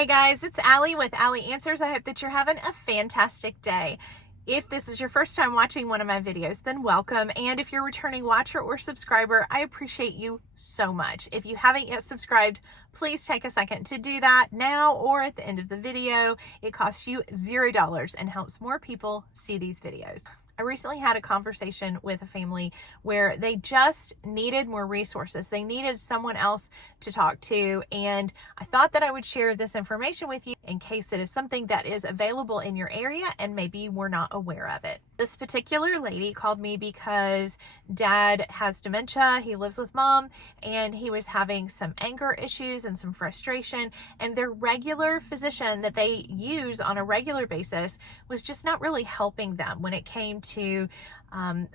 Hey guys, it's Allie with Allie Answers. I hope that you're having a fantastic day. If this is your first time watching one of my videos, then welcome. And if you're a returning watcher or subscriber, I appreciate you so much. If you haven't yet subscribed, please take a second to do that now or at the end of the video. It costs you $0 and helps more people see these videos. I recently had a conversation with a family where they just needed more resources. They needed someone else to talk to, and I thought that I would share this information with you in case it is something that is available in your area and maybe we're not aware of it. This particular lady called me because dad has dementia. He lives with mom, and he was having some anger issues and some frustration, and their regular physician that they use on a regular basis was just not really helping them when it came to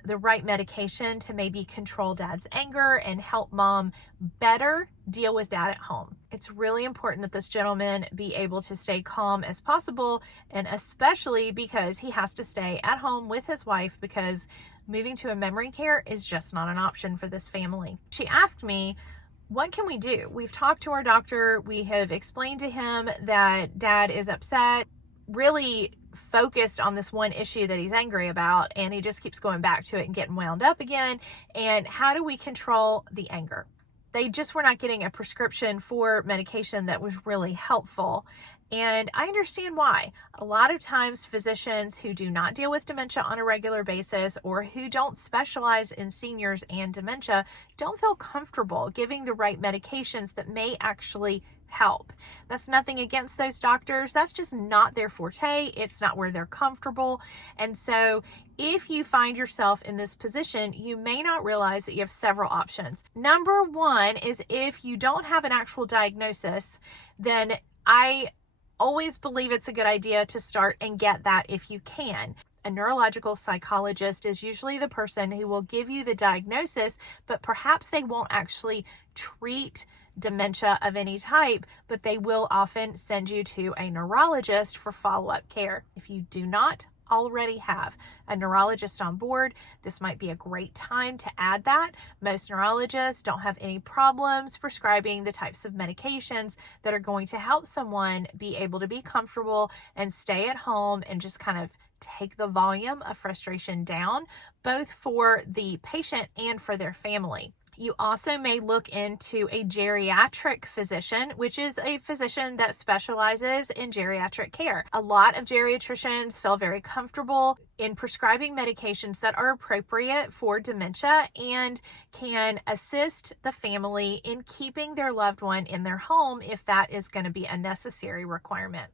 the right medication to maybe control dad's anger and help mom better deal with dad at home. It's really important that this gentleman be able to stay calm as possible, and especially because he has to stay at home with his wife because moving to a memory care is just not an option for this family. She asked me, what can we do? We've talked to our doctor. We have explained to him that dad is upset, really focused on this one issue that he's angry about, and he just keeps going back to it and getting wound up again. And how do we control the anger? They just were not getting a prescription for medication that was really helpful. And I understand why. A lot of times physicians who do not deal with dementia on a regular basis or who don't specialize in seniors and dementia don't feel comfortable giving the right medications that may actually help. That's nothing against those doctors. That's just not their forte. It's not where they're comfortable. And so if you find yourself in this position, you may not realize that you have several options. Number one is if you don't have an actual diagnosis, then I always believe it's a good idea to start and get that if you can. A neurological psychologist is usually the person who will give you the diagnosis, but perhaps they won't actually treat dementia of any type, but they will often send you to a neurologist for follow-up care. If you do not already have a neurologist on board, this might be a great time to add that. Most neurologists don't have any problems prescribing the types of medications that are going to help someone be able to be comfortable and stay at home and just kind of take the volume of frustration down, both for the patient and for their family. You also may look into a geriatric physician, which is a physician that specializes in geriatric care. A lot of geriatricians feel very comfortable in prescribing medications that are appropriate for dementia and can assist the family in keeping their loved one in their home if that is going to be a necessary requirement.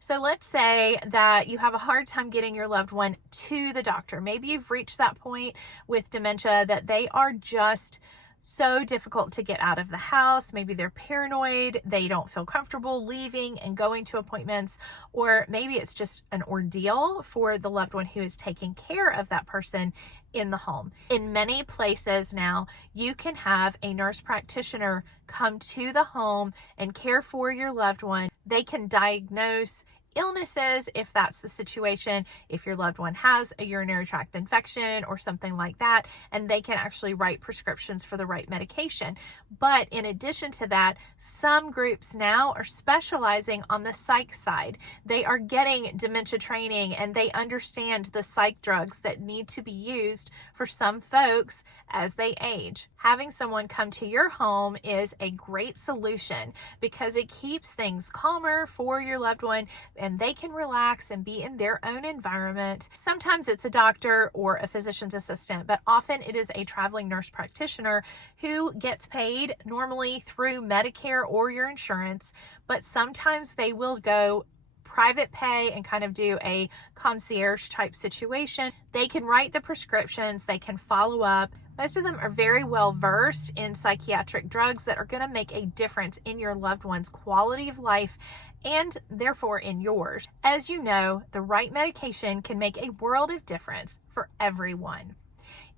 So let's say that you have a hard time getting your loved one to the doctor. Maybe you've reached that point with dementia that they are just so difficult to get out of the house. Maybe they're paranoid, they don't feel comfortable leaving and going to appointments, or maybe it's just an ordeal for the loved one who is taking care of that person in the home. In many places now, you can have a nurse practitioner come to the home and care for your loved one. They can diagnose illnesses if that's the situation, if your loved one has a urinary tract infection or something like that, and they can actually write prescriptions for the right medication. But in addition to that, some groups now are specializing on the psych side. They are getting dementia training and they understand the psych drugs that need to be used for some folks as they age. Having someone come to your home is a great solution because it keeps things calmer for your loved one and they can relax and be in their own environment. Sometimes it's a doctor or a physician's assistant, but often it is a traveling nurse practitioner who gets paid normally through Medicare or your insurance, but sometimes they will go private pay and kind of do a concierge type situation. They can write the prescriptions, they can follow up. Most of them are very well versed in psychiatric drugs that are going to make a difference in your loved one's quality of life and therefore in yours. As you know, the right medication can make a world of difference for everyone.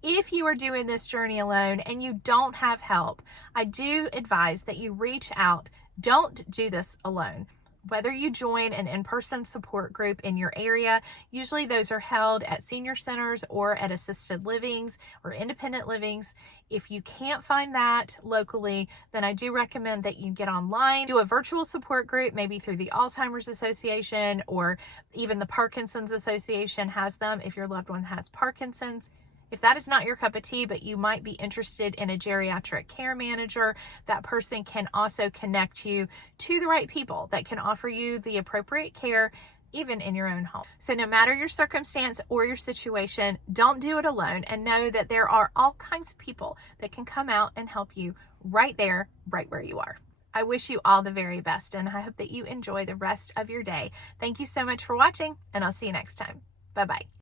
If you are doing this journey alone and you don't have help, I do advise that you reach out. Don't do this alone. whether you join an in-person support group in your area. Usually those are held at senior centers or at assisted livings or independent livings. If you can't find that locally, then I do recommend that you get online, do a virtual support group, maybe through the Alzheimer's Association, or even the Parkinson's Association has them if your loved one has Parkinson's. If that is not your cup of tea, but you might be interested in a geriatric care manager, that person can also connect you to the right people that can offer you the appropriate care even in your own home. So no matter your circumstance or your situation, don't do it alone, and know that there are all kinds of people that can come out and help you right there, right where you are. I wish you all the very best, and I hope that you enjoy the rest of your day. Thank you so much for watching, and I'll see you next time. Bye-bye.